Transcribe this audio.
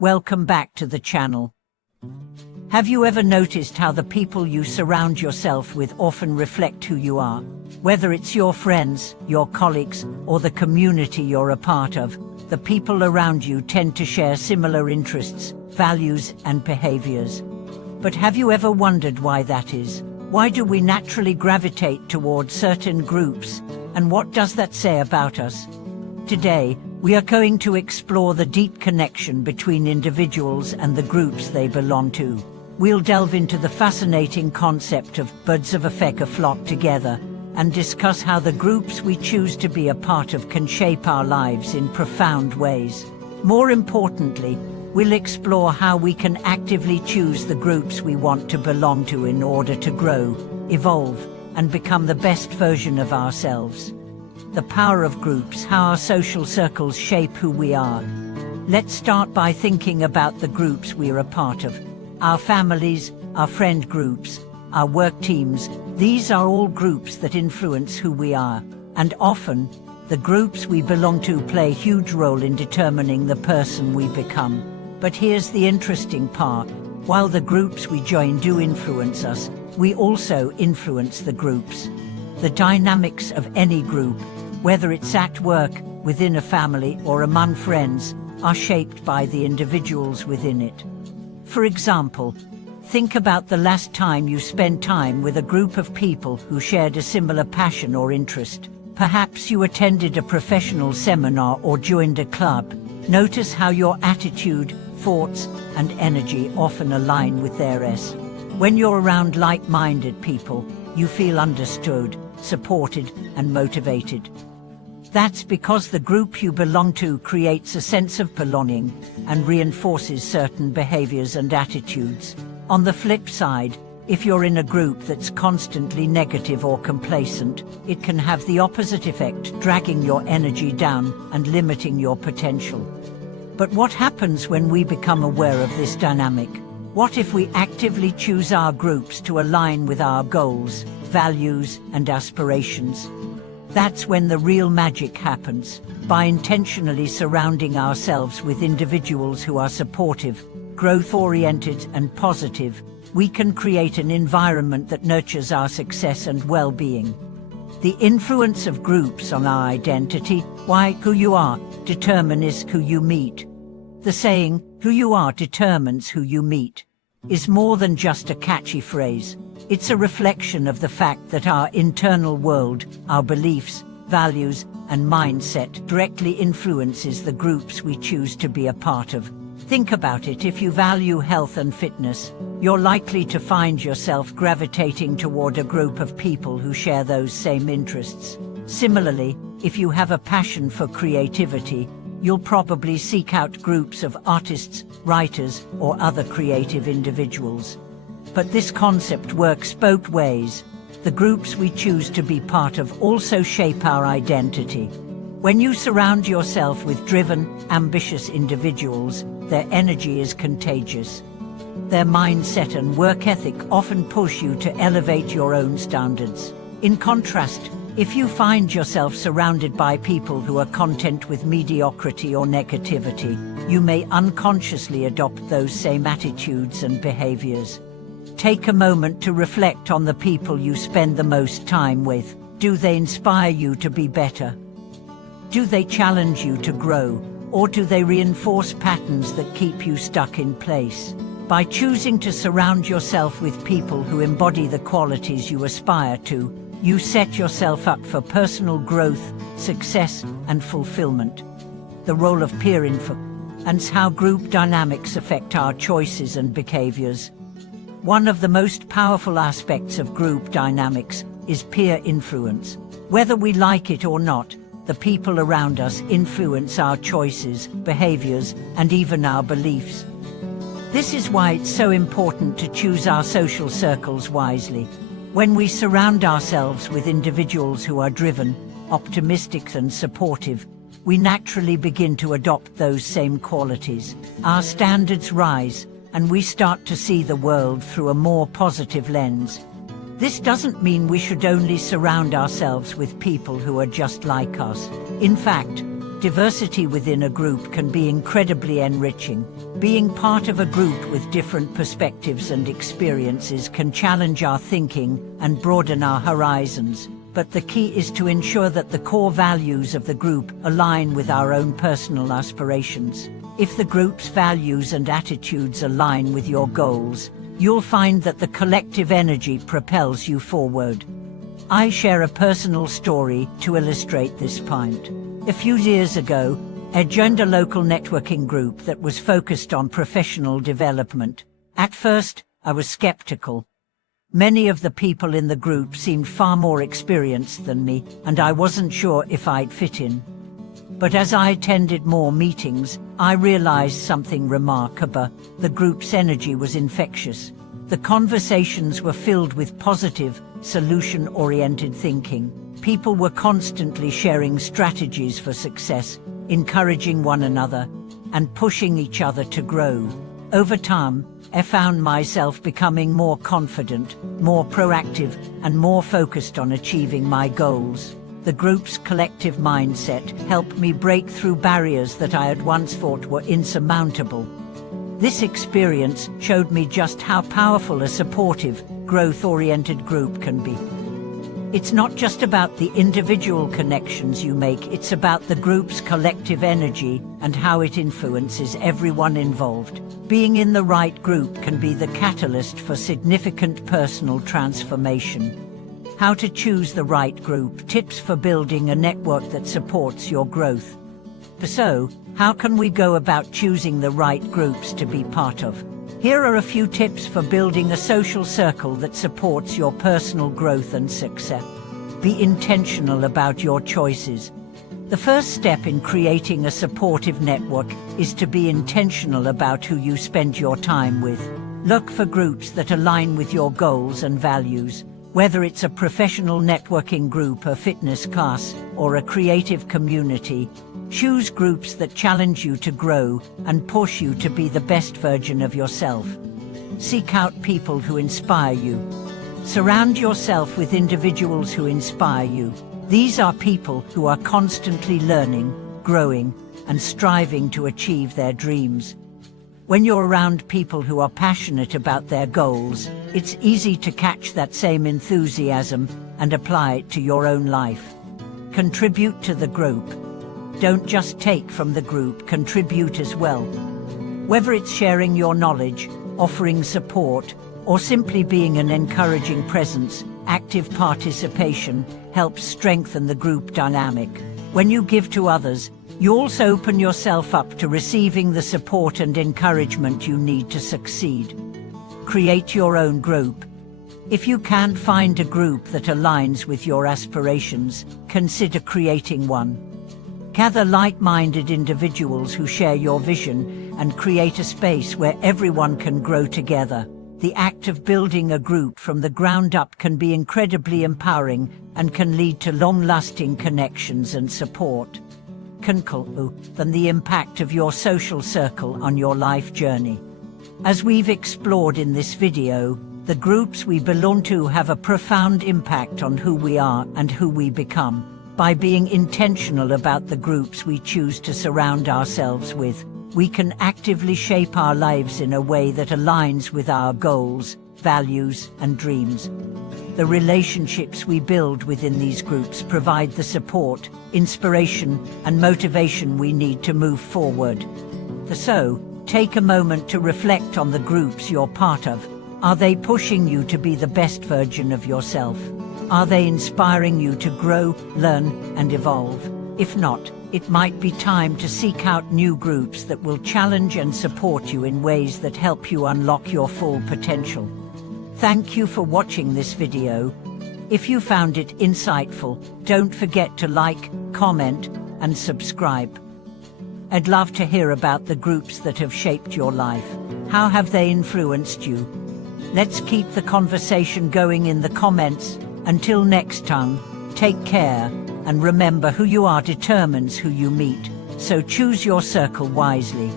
Welcome back to the channel. Have you ever noticed how the people you surround yourself with often reflect who you are? Whether it's your friends, your colleagues, or the community you're a part of, the people around you tend to share similar interests, values, and behaviors. But have you ever wondered why that is? Why do we naturally gravitate towards certain groups, and what does that say about us? Today, we are going to explore the deep connection between individuals and the groups they belong to. We'll delve into the fascinating concept of birds of a flock together and discuss how the groups we choose to be a part of can shape our lives in profound ways. More importantly, we'll explore how we can actively choose the groups we want to belong to in order to grow, evolve, and become the best version of ourselves. The power of groups, how our social circles shape who we are. Let's start by thinking about the groups we're a part of. Our families, our friend groups, our work teams, these are all groups that influence who we are. And often, the groups we belong to play a huge role in determining the person we become. But here's the interesting part. While the groups we join do influence us, we also influence the groups. The dynamics of any group, whether it's at work, within a family, or among friends, are shaped by the individuals within it. For example, think about the last time you spent time with a group of people who shared a similar passion or interest. Perhaps you attended a professional seminar or joined a club. Notice how your attitude, thoughts, and energy often align with theirs. When you're around like-minded people, you feel understood, supported, and motivated. That's because the group you belong to creates a sense of belonging and reinforces certain behaviors and attitudes. On the flip side, if you're in a group that's constantly negative or complacent, it can have the opposite effect, dragging your energy down and limiting your potential. But what happens when we become aware of this dynamic? What if we actively choose our groups to align with our goals, values, and aspirations? That's when the real magic happens. By intentionally surrounding ourselves with individuals who are supportive, growth-oriented, and positive, we can create an environment that nurtures our success and well-being. The influence of groups on our identity, why who you are determines who you meet. The saying, "who you are determines who you meet," is more than just a catchy phrase. It's a reflection of the fact that our internal world, our beliefs, values, and mindset directly influences the groups we choose to be a part of. Think about it. If you value health and fitness, you're likely to find yourself gravitating toward a group of people who share those same interests. Similarly, if you have a passion for creativity, you'll probably seek out groups of artists, writers, or other creative individuals. But this concept works both ways. The groups we choose to be part of also shape our identity. When you surround yourself with driven, ambitious individuals, their energy is contagious. Their mindset and work ethic often push you to elevate your own standards. In contrast, if you find yourself surrounded by people who are content with mediocrity or negativity, you may unconsciously adopt those same attitudes and behaviors. Take a moment to reflect on the people you spend the most time with. Do they inspire you to be better? Do they challenge you to grow? Or do they reinforce patterns that keep you stuck in place? By choosing to surround yourself with people who embody the qualities you aspire to, you set yourself up for personal growth, success, and fulfillment. The role of peer influence and how group dynamics affect our choices and behaviors. One of the most powerful aspects of group dynamics is peer influence. Whether we like it or not, the people around us influence our choices, behaviors, and even our beliefs. This is why it's so important to choose our social circles wisely. When we surround ourselves with individuals who are driven, optimistic, and supportive, we naturally begin to adopt those same qualities. Our standards rise, and we start to see the world through a more positive lens. This doesn't mean we should only surround ourselves with people who are just like us. In fact, Diversity within a group can be incredibly enriching. Being part of a group with different perspectives and experiences can challenge our thinking and broaden our horizons. But the key is to ensure that the core values of the group align with our own personal aspirations. If the group's values and attitudes align with your goals, you'll find that the collective energy propels you forward. I share a personal story to illustrate this point. A few years ago, I joined a local networking group that was focused on professional development. At first, I was skeptical. Many of the people in the group seemed far more experienced than me, and I wasn't sure if I'd fit in. But as I attended more meetings, I realized something remarkable. The group's energy was infectious. The conversations were filled with positive, solution-oriented thinking. People were constantly sharing strategies for success, encouraging one another, and pushing each other to grow. Over time, I found myself becoming more confident, more proactive, and more focused on achieving my goals. The group's collective mindset helped me break through barriers that I had once thought were insurmountable. This experience showed me just how powerful a supportive, growth-oriented group can be. It's not just about the individual connections you make, it's about the group's collective energy and how it influences everyone involved. Being in the right group can be the catalyst for significant personal transformation. How to choose the right group, tips for building a network that supports your growth. So, how can we go about choosing the right groups to be part of? Here are a few tips for building a social circle that supports your personal growth and success. Be intentional about your choices. The first step in creating a supportive network is to be intentional about who you spend your time with. Look for groups that align with your goals and values. Whether it's a professional networking group, a fitness class, or a creative community, choose groups that challenge you to grow and push you to be the best version of yourself. Seek out people who inspire you. Surround yourself with individuals who inspire you. These are people who are constantly learning, growing, and striving to achieve their dreams. When you're around people who are passionate about their goals, it's easy to catch that same enthusiasm and apply it to your own life. Contribute to the group. Don't just take from the group, contribute as well. Whether it's sharing your knowledge, offering support, or simply being an encouraging presence, active participation helps strengthen the group dynamic. When you give to others, you also open yourself up to receiving the support and encouragement you need to succeed. Create your own group. If you can't find a group that aligns with your aspirations, consider creating one. Gather like-minded individuals who share your vision and create a space where everyone can grow together. The act of building a group from the ground up can be incredibly empowering and can lead to long-lasting connections and support. Than the impact of your social circle on your life journey. As we've explored in this video, the groups we belong to have a profound impact on who we are and who we become. By being intentional about the groups we choose to surround ourselves with, we can actively shape our lives in a way that aligns with our goals, values, and dreams. The relationships we build within these groups provide the support, inspiration, and motivation we need to move forward. So, take a moment to reflect on the groups you're part of. Are they pushing you to be the best version of yourself? Are they inspiring you to grow, learn, and evolve? If not, it might be time to seek out new groups that will challenge and support you in ways that help you unlock your full potential. Thank you for watching this video. If you found it insightful, don't forget to like, comment, and subscribe. I'd love to hear about the groups that have shaped your life. How have they influenced you? Let's keep the conversation going in the comments. Until next time, take care, and remember, who you are determines who you meet, so choose your circle wisely.